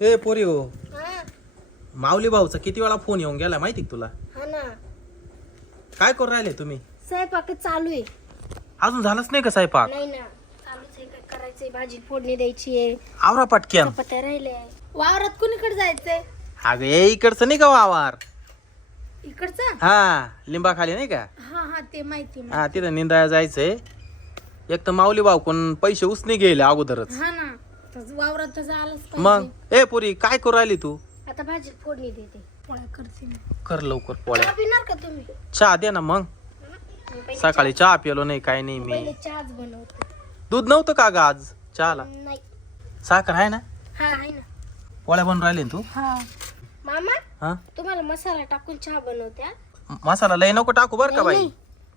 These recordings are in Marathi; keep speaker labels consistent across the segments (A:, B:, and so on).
A: ए पोरी हो.
B: हा
A: माऊली भाऊचा किती वेळा फोन येऊन गेला माहिती का तुला?
B: हा ना.
A: काय करू राहिले तुम्ही?
B: स्वयंपाक चालू आहे.
A: अजून झालंच नाही का स्वयंपाक?
B: नाही ना. चालूच आहे काय करायचंय? भाजी फोडणी द्यायची आहे.
A: आवरा पटक्यान.
B: चपात्या राहिल्या वावरात कुणीकडे जायचंय?
A: अगं इकडचं नाही का वावर?
B: इकडचा?
A: हा लिंबाखाली नाही का?
B: हा हा ते माहिती
A: हा तिथं निंदाया जायचंय. एक तर माऊली भाऊ कोण पैसे उसने गेले अगोदरच.
B: हा ना. तर वावरात तर झालंच
A: मग? ए पोरी काय करू राहिली तू?
B: आता भाजी फोडणी देते. पोळ्या करते मी.
A: कर लवकर पोळ्या.
B: चहा पिणार का तुम्ही?
A: चहा दे ना मग.
B: मी पहिले
A: सकाळी चहा पिलो नाही काय नाही मी.
B: पहिले चहाच बनवते.
A: दूध नव्हतं का ग आज चहाला?
B: नाही.
A: साखर आहे ना?
B: हा आहे ना.
A: पोळ्या बनवून राहिले ना तू?
B: हा. मामा
A: हा?
B: तुम्हाला मसाला टाकून चहा बनवत्या
A: मसाला लय नको टाकू बर का बाई.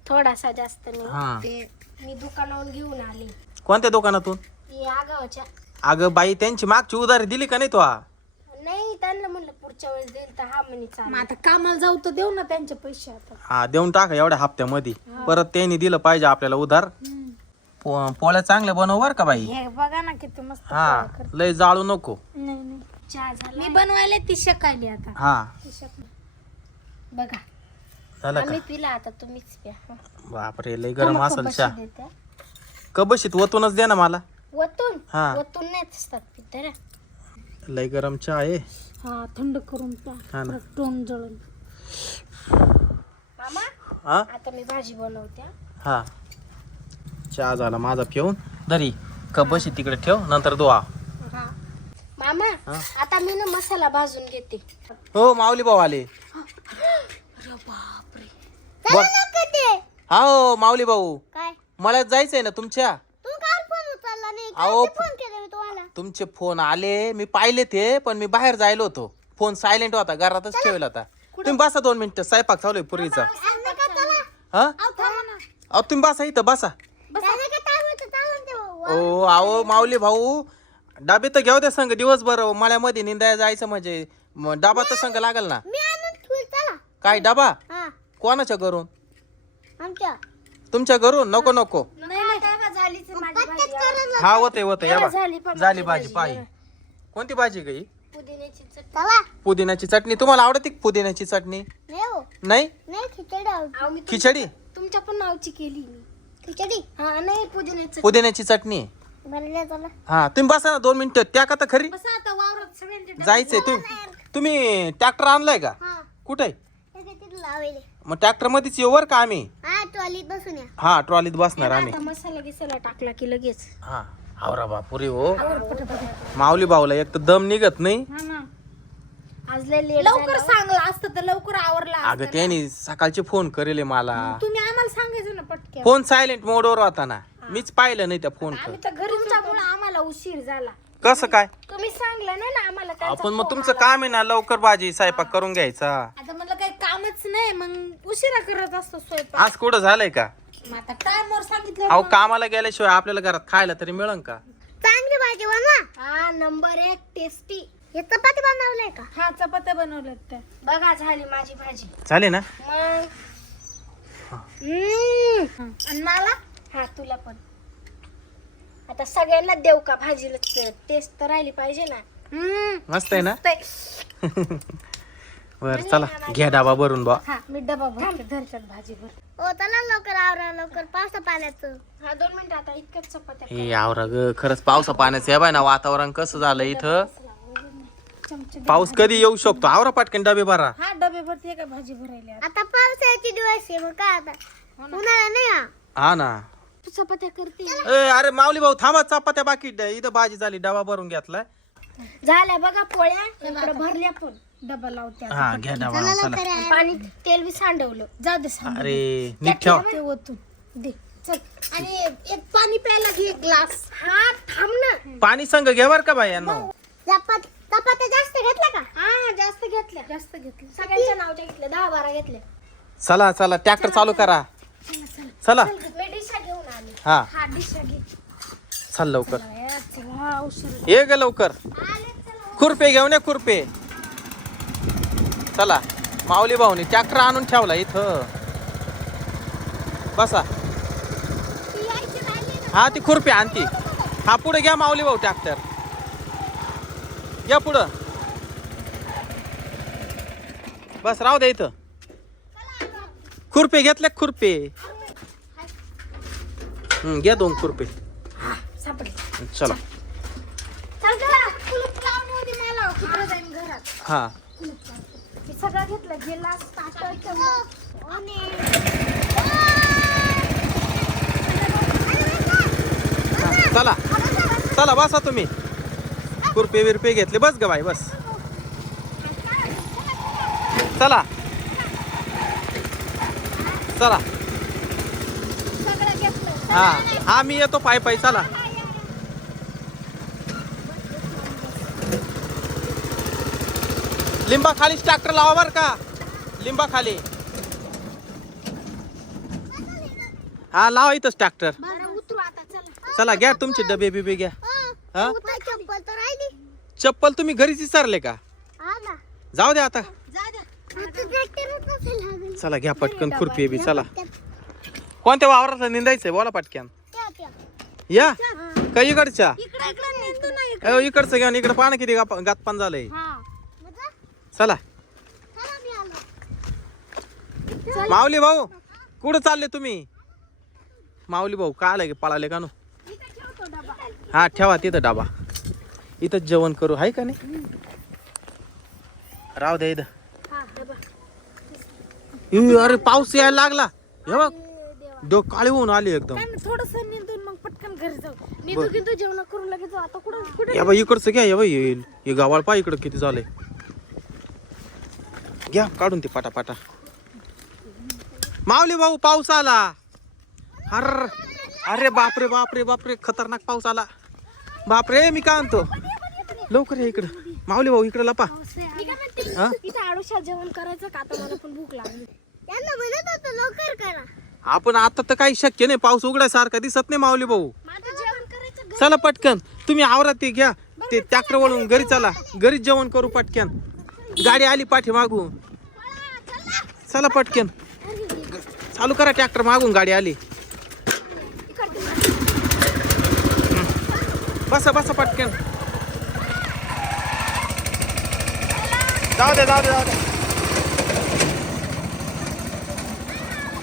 B: थोडासा जास्त. नाही. मी दुकानावरून घेऊन आले.
A: कोणत्या दुकानातून?
B: या गावाच्या.
A: अगं बाई त्यांची मागची उधारी दिली का नाही तू?
B: नाही त्यांना म्हणलं पुढच्या वेळेस देईल तर हा म्हणे चालेल.
C: आता कामाला जाऊ तर देऊ ना त्यांचे पैसे आता.
A: हा देऊन टाका एवढ्या हप्त्यामध्ये. परत त्यांनी दिलं पाहिजे आपल्याला उधार. पो- पोळ्या चांगल्या बनव बर का बाई?
C: हे बघा ना किती मस्त
A: हा लय जाळू नको.
C: नाही नाही.
B: चहा झाला.
C: मी बनवायला ती शकायली आता.
A: हा.
C: ती शक
B: बघा.
A: झालं का?
B: आम्ही पिला आता तुम्हीच प्या. हं.
A: बापरे लय गरम असेल. कबशीत वतूनच दे ना मला.
B: वतून
A: हा.
B: वतून नाही असतात पित्त रे
A: लय गरम चहा आहे.
C: हा थंड करून
A: हा ना.
C: परत तोंड जळून.
B: मामा
A: हा?
B: आता मी भाजी बनवते. हं.
A: हा चहा झाला माझा पिऊन. दरी कबशी तिकडे ठेव नंतर दुआ
B: हा. मामा
A: हा.
B: आता मी ना मसाला भाजून घेते.
A: हो माऊली भाऊ आले. बोल. हा हो माऊली भाऊ.
B: काय?
A: मला जायचंय ना तुमच्या
B: तू काय फोन उचलला नाही
A: अहो
B: फोन केला मी तुम्हाला.
A: तुमचे फोन आले मी पाहिले ते पण मी बाहेर जायलो होतो. फोन सायलेंट होता घरातच ठेवला होता. तुम्ही बसा दोन मिनिटं स्वयंपाक चालू आहे पूर्वीचा. हा? अहो तुम्ही बसा इथं बसा. ओ अहो माऊली भाऊ डाबे तर घेऊ द्या संग दिवसभर. मळ्यामध्ये निंदाया जायचं म्हणजे म, डबा तर संग लागल ना.
B: मी आणून ठेवू चला.
A: काय डबा?
B: हा.
A: कोणाच्या घरून?
B: आमच्या.
A: तुमच्या घरून? नको नको.
B: माझी भाजी
A: हा होते होते या बा.
B: झाली पण
A: झाली भाजी पाही. कोणती भाजी गई
B: पुदिन्याची चटणी.
A: पुदिन्याची चटणी. तुम्हाला आवडते का पुदिन्याची चटणी?
B: नाही हो.
A: नाही?
B: नाही खिचडी मी
A: खिचडी?
B: तुमच्या पण नावची केली मी. खिचडी? हा नाही पुदिन्याची
A: पुदिन्याची चटणी.
B: चला.
A: हा तुम्ही बसा ना दोन मिनिटं. त्या का तर खरी?
C: बसा आता वावरात सगळ्यांचे
A: जायचंय तुम्ही तुम्ही ट्रॅक्टर आणलाय का?
B: हा.
A: कुठे?
B: तिथे लावले.
A: मग ट्रॅक्टर मध्येच येऊ वर का आम्ही?
B: हा. ट्रॉलीत बसून या.
A: हा ट्रॉलीत बसणार आम्ही.
B: आता मसाला गिसाला टाकला की लगेच.
A: हा आवरा बापुरी हो. माऊली भाऊला एक तर दम निघत नाही.
C: हा ना.
B: आज लय लेट
C: लवकर सांगलं असतं तर लवकर आवरला
A: अगं त्यांनी सकाळचे फोन करेले मला.
C: तुम्ही आम्हाला सांगायचं ना पटक्या.
A: फोन सायलेंट मोडवर होता ना. मीच पाहिलं नाही त्या फोन
C: आम्ही तर घरी तुमच्यामुळे आम्हाला उशीर झाला.
A: कसं काय?
B: तुम्ही सांगलं नाही ना आम्हाला
A: आपण मग तुमचं काम आहे ना लवकर भाजी स्वयंपाक करून घ्यायचा.
C: आता मला काही कामच नाही मग उशिरा करत असतो स्वयंपाक.
A: आज कुठं झालंय का?
C: मग आता टाइमवर सांगितलं
A: अहो कामाला गेल्याशिवाय आपल्याला घरात खायला तरी मिळन का?
B: चांगली भाजी बनवा. हा नंबर एक टेस्टी हे चपाती बनवलंय का?
C: हा चपात्या बनवल्यात त्या.
B: बघा झाली माझी भाजी.
A: झाले ना?
B: मग? हम्म.
C: आणि मला?
B: हा तुला पण. आता सगळ्यांना देऊ का भाजीला? टेस्ट तर राहिली पाहिजे ना. हम्म.
A: मस्त आहे ना?
B: मस्त
A: बर चला घ्या डाबा भरून बा
C: हा मी डबा भरते धरच्यात भाजी भर.
B: ओ चला लवकर आवरा लवकर पावसा पाण्याचं. हा दोन मिनिटं आता इतक्याच चपात्या
A: हे आवरा ग खरंच पावसा पाण्याचं हे बाय ना वातावरण कसं झालं इथं?
C: चमचे
A: पाऊस कधी येऊ शकतो? आवरा पटकन डबे भरा.
C: हा डबे भरते का भाजी भरायला
B: आता? पावसाळ्याचे दिवस आहे मग काय आता? उन्हाळा नाही हा.
A: हा ना.
B: तू चपात्या करते.
A: ए अरे माऊली भाऊ थांबा चपात्या बाकी इथं भाजी झाली डबा भरून घेतलाय.
B: झाल्या बघा पोळ्या इकडे भरल्या पण.
C: डबा लावते
A: हा घ्या डबा चला
B: पाणी तेल बी सांडवलं.
C: जाऊ दे सांग
A: अरे नीट ठेवा.
C: ते ओतून दे चल. आणि एक पाणी प्यायला घे एक ग्लास.
B: हा थांब ना.
A: पाणी संग घे बर का बाई
B: चपात चपात्या जास्त घेतल्या का?
C: हा जास्त घेतल्या. जास्त घेतल्या.
B: सगळ्यांच्या नावच्या घेतल्या. दहा बारा घेतल्या.
A: चला चला ट्रॅक्टर चालू करा. चला
B: मी डिशा घेऊन आली.
A: हा.
C: हा डिशा घे.
A: चल लवकर. ये ग लवकर. खुरपे घेऊन ये खुरपे. चला माऊली भाऊनी ट्रॅक्टर आणून ठेवला इथं. बसा. हा ती खुरपी आणती हा पुढे घ्या माऊली भाऊ ट्रॅक्टर या पुढं. बस राहू दे इथं. खुरपे घेतले का खुरपे? घ्या दोन खुरपे. चल
B: चला कुलूप लावून येऊ दे मला कुठं जाईन
A: हा.
B: सगळं घेतलं
A: हा, चला. चला बसा तुम्ही. खुरपे बिरपे घेतले. बस ग बाई बस. चला. चला.
B: सगळं घेतलं.
A: हा हा मी येतो. पाय पाय चला. लिंबा खाली ट्रॅक्टर लावा बर का. लिंबा खाली. हा लावा इथंच ट्रॅक्टर.
B: चला
A: घ्या तुमचे डबे बिबे घ्या. हा?
B: चप्पल
A: तुम्ही घरीच विसरले का? जाऊ द्या आता. चला घ्या पटकन खुरपी बी चला. कोणत्या वावरातलं निंदायचंय? बोला पटक्यान. या? का इकडच्या? इकडचं घ्या इकडे पाहा ना किती गाप- गातपान झालंय. चला. माऊली भाऊ कुठं चालले तुम्ही? माऊली भाऊ का आले पळाले का नो? हा ठेवा तिथं डाबा. इथं जेवण करू हाय का नाही? राहू दे इथं.
B: हा हे
A: अरे पाऊस यायला लागला. हे बघ डो काळी होऊन आली एकदम.
B: काय थोडस निंदून मग पटकन घरी जाऊ. जेवण करून लगेच जाऊ. आता कुठं कुठे
A: या बाई इकडचं घ्या बाई. येईल हे गावाळ पा इकडं किती झालंय. घ्या काढून ते पाटा माऊली भाऊ पाऊस आला. अर अरे बापरे बापरे बापरे खतरनाक पाऊस आला. बापरे मी काय आणतो लवकर या इकडं. माऊली भाऊ इकडं लपा.
B: मी काय म्हणते?
A: हा?
B: इथे आडोशात जेवण करायचं का? आता मला पण भूक लागली. त्यांना म्हणत होतं लवकर करा.
A: आपण आता तर काही शक्य नाही. पाऊस उघडायसारखा दिसत नाही माऊली भाऊ.
B: माझं जेवण करायचं घरी.
A: चला पटकन. तुम्ही आवरा ते घ्या. ते ट्रॅक्टर वळून घरी चला. घरीच जेवण करू पटकन. गाडी आली पाठी मागून. चला पटकन. चालू करा ट्रॅक्टर मागून गाडी आली. बसा बसा पटकन. जाऊ दे जाऊ दे जाऊ दे.